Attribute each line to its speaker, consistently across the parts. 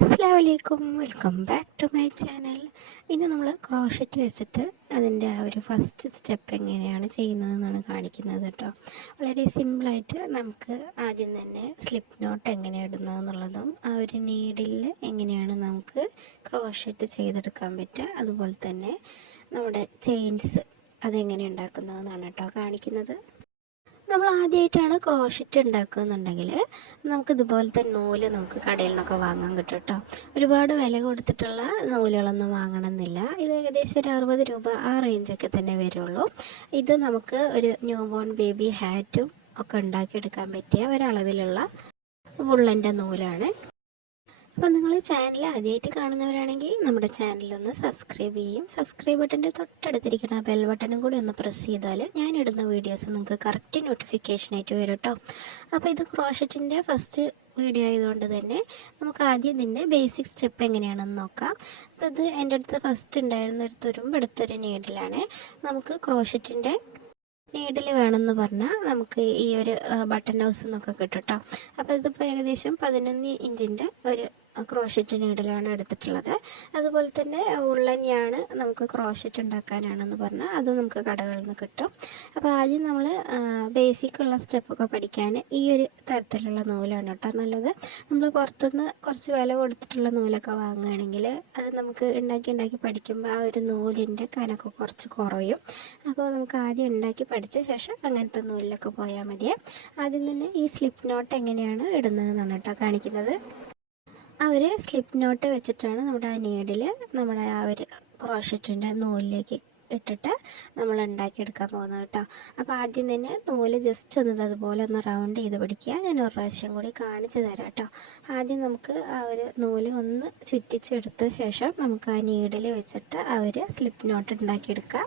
Speaker 1: അസ്സാമലൈക്കും welcome back to my channel. ഇന്ന് നമ്മൾ ക്രോഷറ്റ് വെച്ചിട്ട് അതിന്റെ ആ ഒരു ഫസ്റ്റ് സ്റ്റെപ്പ് എങ്ങനെയാണ് ചെയ്യുന്നതെന്നാണ് കാണിക്കുന്നത് കേട്ടോ. വളരെ സിമ്പിളായിട്ട് നമുക്ക് ആദ്യം തന്നെ സ്ലിപ്പ് നോട്ട് എങ്ങനെ ഇടുന്നത് എന്നുള്ളതും ആ ഒരു നീഡിൽ എങ്ങനെയാണ് നമുക്ക് ക്രോഷറ്റ് ചെയ്തെടുക്കാൻ പറ്റുക അതുപോലെ തന്നെ നമ്മുടെ ചെയിൻസ് അതെങ്ങനെ ഉണ്ടാക്കുന്നതെന്നാണ് കേട്ടോ കാണിക്കുന്നത്. നമ്മൾ ആദ്യമായിട്ടാണ് ക്രോഷറ്റ് ഉണ്ടാക്കുന്നുണ്ടെങ്കിൽ നമുക്ക് ഇതുപോലത്തെ നൂൽ നമുക്ക് കടയിൽ നിന്നൊക്കെ വാങ്ങാൻ കിട്ടും കേട്ടോ. ഒരുപാട് വില കൊടുത്തിട്ടുള്ള നൂലുകളൊന്നും വാങ്ങണമെന്നില്ല. ഇത് ഏകദേശം ഒരു അറുപത് രൂപ ആ റേഞ്ചൊക്കെ തന്നെ വരുള്ളൂ. ഇത് നമുക്ക് ഒരു ന്യൂ ബോൺ ബേബി ഹാറ്റും ഒക്കെ ഉണ്ടാക്കിയെടുക്കാൻ പറ്റിയ ഒരളവിലുള്ള വുള്ളന്റെ നൂലാണ്. അപ്പോൾ നിങ്ങൾ ചാനൽ ആദ്യമായിട്ട് കാണുന്നവരാണെങ്കിൽ നമ്മുടെ ചാനലൊന്ന് സബ്സ്ക്രൈബ് ചെയ്യും. സബ്സ്ക്രൈബ് ബട്ടന്റെ തൊട്ടടുത്തിരിക്കുന്ന ബെൽ ബട്ടണും കൂടി ഒന്ന് പ്രസ് ചെയ്താൽ ഞാൻ ഇടുന്ന വീഡിയോസ് നിങ്ങൾക്ക് കറക്റ്റ് നോട്ടിഫിക്കേഷനായിട്ട് വരും കേട്ടോ അപ്പോൾ ഇത് ക്രോഷറ്റിന്റെ ഫസ്റ്റ് വീഡിയോ ആയതുകൊണ്ട് തന്നെ നമുക്ക് ആദ്യം ഇതിന്റെ ബേസിക് സ്റ്റെപ്പ് എങ്ങനെയാണെന്ന് നോക്കാം. അപ്പോൾ ഇത് എന്റെ അടുത്ത് ഫസ്റ്റ് ഉണ്ടായിരുന്ന ഒരു തുരുമ്പ് എടുത്തൊരു നീഡിലാണ് നമുക്ക് ക്രോഷറ്റിന്റെ നീഡിൽ വേണമെന്ന് പറഞ്ഞാൽ നമുക്ക് ഈ ഒരു ബട്ടൺ ഹൗസ് എന്നൊക്കെ കിട്ടും കേട്ടോ അപ്പോൾ ഇതിപ്പോൾ ഏകദേശം പതിനൊന്ന് ഇഞ്ചിന്റെ ഒരു ക്രോഷറ്റ് നീഡിലാണ് എടുത്തിട്ടുള്ളത്. അതുപോലെ തന്നെ ഉള്ളനിയാണ് നമുക്ക് ക്രോഷറ്റ് ഉണ്ടാക്കാനാണെന്ന് പറഞ്ഞാൽ അത് നമുക്ക് കടകളിൽ നിന്ന് കിട്ടും. അപ്പോൾ ആദ്യം നമ്മൾ ബേസിക് ഉള്ള സ്റ്റെപ്പൊക്കെ പഠിക്കാൻ ഈ ഒരു തരത്തിലുള്ള നൂലാണ് കേട്ടോ നല്ലത്. നമ്മൾ പുറത്തുനിന്ന് കുറച്ച് വില കൊടുത്തിട്ടുള്ള നൂലൊക്കെ വാങ്ങുകയാണെങ്കിൽ അത് നമുക്ക് ഉണ്ടാക്കി ഉണ്ടാക്കി പഠിക്കുമ്പോൾ ആ ഒരു നൂലിന്റെ കനൊക്കെ കുറച്ച് കുറയും. അപ്പോൾ നമുക്ക് ആദ്യം ഉണ്ടാക്കി പഠിച്ച ശേഷം അങ്ങനത്തെ നൂലിലൊക്കെ പോയാൽ മതിയേ. ആദ്യം തന്നെ ഈ സ്ലിപ്പ് നോട്ട് എങ്ങനെയാണ് ഇടുന്നതെന്നാണ് കേട്ടോ കാണിക്കുന്നത്. അവർ സ്ലിപ്പ് നോട്ട് വെച്ചിട്ടാണ് നമ്മുടെ ആ നീഡിൽ നമ്മുടെ ആ ഒരു ക്രോഷറ്റിന്റെ നൂലിലേക്ക് ഇട്ടിട്ട് നമ്മൾ ഉണ്ടാക്കിയെടുക്കാൻ പോകുന്നത് കേട്ടോ. അപ്പോൾ ആദ്യം തന്നെ നൂൽ ജസ്റ്റ് ഒന്ന് അതുപോലെ ഒന്ന് റൗണ്ട് ചെയ്ത് പിടിക്കുക. ഞാൻ ഒരു പ്രാവശ്യം കൂടി കാണിച്ചു തരാം കേട്ടോ. ആദ്യം നമുക്ക് ആ ഒരു നൂൽ ഒന്ന് ചുറ്റിച്ചെടുത്ത ശേഷം നമുക്ക് ആ നീഡിൽ വെച്ചിട്ട് ആ ഒരു സ്ലിപ്പ് നോട്ട് ഉണ്ടാക്കിയെടുക്കാം.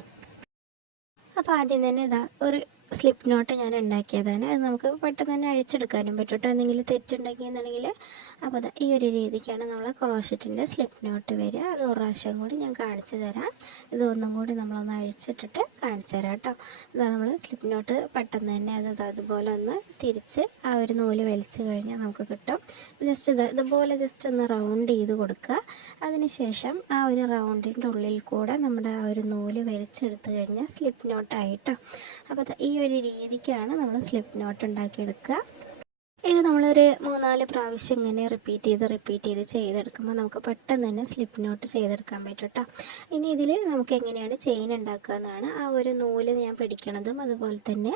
Speaker 1: അപ്പോൾ ആദ്യം തന്നെ ഇതാ ഒരു സ്ലിപ്പ് നോട്ട് ഞാൻ ഉണ്ടാക്കിയതാണ്. അത് നമുക്ക് പെട്ടെന്ന് തന്നെ അഴിച്ചെടുക്കാനും പറ്റും കേട്ടോ. എന്തെങ്കിലും തെറ്റുണ്ടാക്കിയെന്നുണ്ടെങ്കിൽ അപ്പോൾ ഈ ഒരു രീതിക്കാണ് നമ്മൾ ക്രോഷറ്റിന്റെ സ്ലിപ്പ് നോട്ട് വരിക. അത് ഒരു പ്രാവശ്യം കൂടി ഞാൻ കാണിച്ചു തരാം. ഇത് ഒന്നും കൂടി നമ്മളൊന്ന് അഴിച്ചിട്ടിട്ട് കാണിച്ചു തരാം കേട്ടോ. ഇതാ നമ്മൾ സ്ലിപ്പ് നോട്ട് പെട്ടെന്ന് തന്നെ അത് അതുപോലെ ഒന്ന് തിരിച്ച് ആ ഒരു നൂൽ വലിച്ചു കഴിഞ്ഞാൽ നമുക്ക് കിട്ടും. ജസ്റ്റ് ഇത് ഇതുപോലെ ജസ്റ്റ് ഒന്ന് റൗണ്ട് ചെയ്ത് കൊടുക്കുക. അതിനുശേഷം ആ ഒരു റൗണ്ടിന്റെ ഉള്ളിൽ കൂടെ നമ്മുടെ ആ ഒരു നൂൽ വലിച്ചെടുത്ത് കഴിഞ്ഞാൽ സ്ലിപ്പ് നോട്ടായിട്ടോ അപ്പോൾ ഈ ഒരു രീതിക്കാണ് നമ്മൾ സ്ലിപ്പ് നോട്ട് ഉണ്ടാക്കിയെടുക്കുക. ഇത് നമ്മളൊരു മൂന്നാൽ പ്രാവശ്യം ഇങ്ങനെ റിപ്പീറ്റ് ചെയ്ത് റിപ്പീറ്റ് ചെയ്ത് ചെയ്തെടുക്കുമ്പോൾ നമുക്ക് പെട്ടെന്ന് തന്നെ സ്ലിപ്പ് നോട്ട് ചെയ്തെടുക്കാൻ പറ്റും കേട്ടോ ഇനി ഇതിൽ നമുക്ക് എങ്ങനെയാണ് ചെയിൻ ഉണ്ടാക്കുക എന്നാണ് ആ ഒരു നൂൽ ഞാൻ പിടിക്കണതും അതുപോലെ തന്നെ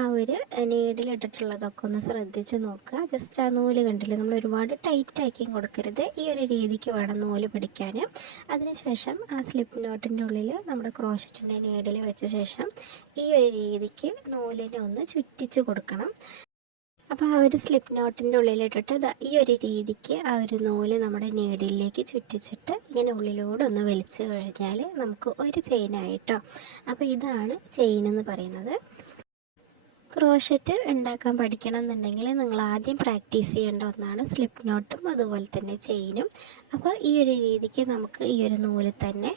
Speaker 1: ആ ഒരു നീഡിലിട്ടിട്ടുള്ളതൊക്കെ ഒന്ന് ശ്രദ്ധിച്ച് നോക്കുക. ജസ്റ്റ് ആ നൂൽ കണ്ടില്ലേ നമ്മൾ ഒരുപാട് ടൈറ്റ് ആക്കി കൊടുക്കരുത്. ഈ ഒരു രീതിക്ക് വേണം നൂൽ പിടിക്കാൻ അതിനുശേഷം ആ സ്ലിപ്പ് നോട്ടിന്റെ ഉള്ളിൽ നമ്മുടെ ക്രോഷറ്റിന്റെ നീഡിൽ വെച്ച ശേഷം ഈ ഒരു രീതിക്ക് നൂലിനെ ഒന്ന് ചുറ്റിച്ച് കൊടുക്കണം. അപ്പോൾ ആ ഒരു സ്ലിപ്പ് നോട്ടിന്റെ ഉള്ളിലിട്ടിട്ട് ഈ ഒരു രീതിക്ക് ആ ഒരു നൂൽ നമ്മുടെ നീഡിലേക്ക് ചുറ്റിച്ചിട്ട് ഇങ്ങനെ ഉള്ളിലൂടെ ഒന്ന് വലിച്ചു കഴിഞ്ഞാൽ നമുക്ക് ഒരു ചെയിനായിട്ടോ അപ്പോൾ ഇതാണ് ചെയിൻ എന്ന് പറയുന്നത്. ക്രോഷറ്റ് ഉണ്ടാക്കാൻ പഠിക്കണം എന്നുണ്ടെങ്കിൽ നിങ്ങൾ ആദ്യം പ്രാക്ടീസ് ചെയ്യേണ്ട ഒന്നാണ് സ്ലിപ്പ് നോട്ടും അതുപോലെ തന്നെ ചെയിനും അപ്പോൾ ഈ ഒരു രീതിക്ക് നമുക്ക് ഈ ഒരു നൂൽ തന്നെ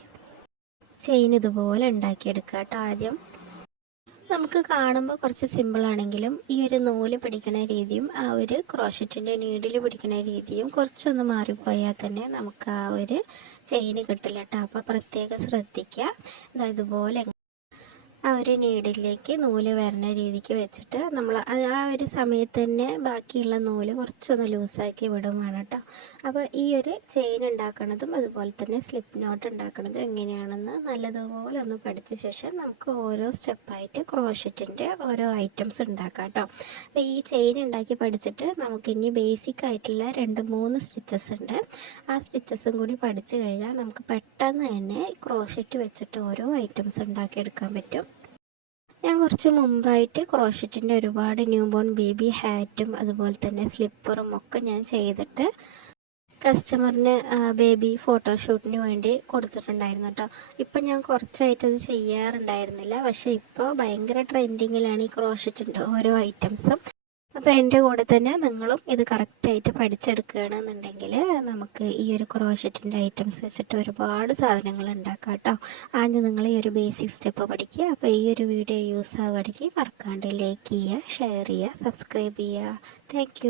Speaker 1: ചെയിൻ ഇതുപോലെ ഉണ്ടാക്കിയെടുക്കാം കേട്ടോ ആദ്യം. നമുക്ക് കാണുമ്പോൾ കുറച്ച് സിമ്പിളാണെങ്കിലും ഈ ഒരു നൂൽ പിടിക്കുന്ന രീതിയും ആ ഒരു ക്രോഷറ്റിന്റെ നീഡിൽ പിടിക്കുന്ന രീതിയും കുറച്ചൊന്ന് മാറിപ്പോയാൽ തന്നെ നമുക്ക് ആ ഒരു ചെയിന് കിട്ടില്ല കേട്ടോ അപ്പോൾ പ്രത്യേകം ശ്രദ്ധിക്കുക. ഇതുപോലെ ആ ഒരു നീഡിലേക്ക് നൂൽ വരുന്ന രീതിക്ക് വെച്ചിട്ട് നമ്മൾ ആ ഒരു സമയത്ത് തന്നെ ബാക്കിയുള്ള നൂൽ കുറച്ചൊന്ന് ലൂസാക്കി വിടും വേണം കേട്ടോ അപ്പോൾ ഈ ഒരു ചെയിൻ ഉണ്ടാക്കണതും അതുപോലെ തന്നെ സ്ലിപ്പ് നോട്ട് ഉണ്ടാക്കണതും എങ്ങനെയാണെന്ന് നല്ലതുപോലെ ഒന്ന് പഠിച്ച ശേഷം നമുക്ക് ഓരോ സ്റ്റെപ്പായിട്ട് ക്രോഷറ്റിന്റെ ഓരോ ഐറ്റംസ് ഉണ്ടാക്കാം കേട്ടോ അപ്പോൾ ഈ ചെയിൻ ഉണ്ടാക്കി പഠിച്ചിട്ട് നമുക്കിനി ബേസിക് ആയിട്ടുള്ള രണ്ട് മൂന്ന് സ്റ്റിച്ചസ് ഉണ്ട്. ആ സ്റ്റിച്ചസും കൂടി പഠിച്ചു കഴിഞ്ഞാൽ നമുക്ക് പെട്ടെന്ന് തന്നെ ക്രോഷറ്റ് വെച്ചിട്ട് ഓരോ ഐറ്റംസ് ഉണ്ടാക്കിയെടുക്കാൻ പറ്റും. ഞാൻ കുറച്ച് മുമ്പായിട്ട് ക്രോഷറ്റിന്റെ ഒരുപാട് ന്യൂ ബോൺ ബേബി ഹാറ്റും അതുപോലെ തന്നെ സ്ലിപ്പറും ഒക്കെ ഞാൻ ചെയ്തിട്ട് കസ്റ്റമറിന് ബേബി ഫോട്ടോഷൂട്ടിന് വേണ്ടി കൊടുത്തിട്ടുണ്ടായിരുന്നു കേട്ടോ. ഇപ്പം ഞാൻ കുറച്ചായിട്ട് അത് ചെയ്യാറുണ്ടായിരുന്നില്ല. പക്ഷേ ഇപ്പോൾ ഭയങ്കര ട്രെൻഡിങ്ങിലാണ് ഈ ക്രോഷറ്റിന്റെ ഓരോ ഐറ്റംസും അപ്പോൾ എന്റെ കൂടെ തന്നെ നിങ്ങളും ഇത് കറക്റ്റായിട്ട് പഠിച്ചെടുക്കുകയാണെന്നുണ്ടെങ്കിൽ നമുക്ക് ഈ ഒരു ക്രോഷറ്റിന്റെ ഐറ്റംസ് വെച്ചിട്ട് ഒരുപാട് സാധനങ്ങൾ ഉണ്ടാക്കാം കേട്ടോ. ആദ്യം നിങ്ങൾ ഈ ഒരു ബേസിക് സ്റ്റെപ്പ് പഠിക്കുക. അപ്പോൾ ഈ ഒരു വീഡിയോ യൂസ് ആവുകയാണെങ്കിൽ മറക്കാണ്ട് ലൈക്ക് ചെയ്യുക ഷെയർ ചെയ്യുക സബ്സ്ക്രൈബ് ചെയ്യുക. താങ്ക്